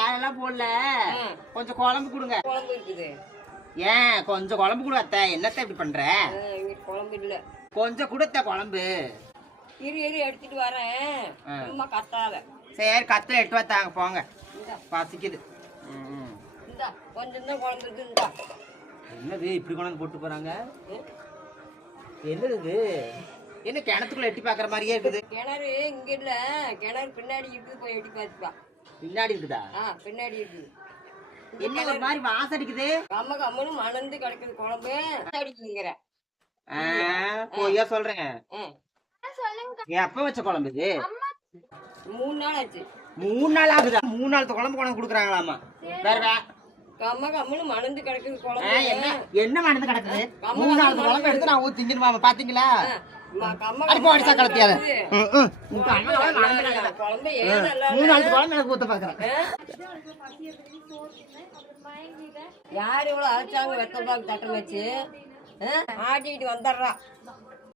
வேலைலாம் போடல, கொஞ்சம் குழம்பு கொடுங்க. குழம்பு இருக்குது. ஏன் கொஞ்சம் குழம்பு கொடு அத்தை. என்னத்த இப்படி பண்ற? இங்க குழம்பு இல்ல. கொஞ்சம் கொடுத்த குழம்பு. இரு எடுத்துட்டு வரேன். சும்மா கத்தாத. சரி கத்துல எட்டு வாத்தாங்க போங்க. பசிக்குது. இந்தா கொஞ்சம் தான் குழம்பு இருக்கு. இந்தா. என்னது இப்படி கொண்டாந்து போட்டு போறாங்க? என்னது இது? என்ன கிணத்துக்குள்ள எட்டி பாக்குற மாதிரியே இருக்குது. கிணறு இங்க இல்ல, கிணறு பின்னாடி இருக்குது. போய் எட்டி பாத்துப்பா. பின்னாடி இருக்குதா? பின்னாடி இருக்குது. என்ன ஒரு மாதிரி வாசம் அடிக்குது? கம்மனு மணந்து கிடக்குது குழம்பு. அடிக்குங்கிற பொய்யா சொல்றேங்க. எப்ப வச்ச குழம்பு இது? 3 நாள் ஆச்சு. 3 நாள் ஆகுதா? 3 நாள் குழம்பு கொண்டாந்து கொடுக்குறாங்களாமா. வேற கம்மனு மணந்து கிடக்குது குழம்பு. என்ன மணந்து கிடக்குது? 3 நாள் குழம்பு எடுத்து நான் ஊத்தி திங்கணுமா? பாத்தீங்களா? குழம்பு 3 நாள் குழம்பு எனக்கு ஊத்த பாக்குறேன். யாரு இவ்வளவு அழைச்சாங்க? வெத்தப்பாக்கு தட்டம் வச்சு ஆட்டிட்டு வந்துடுறான்.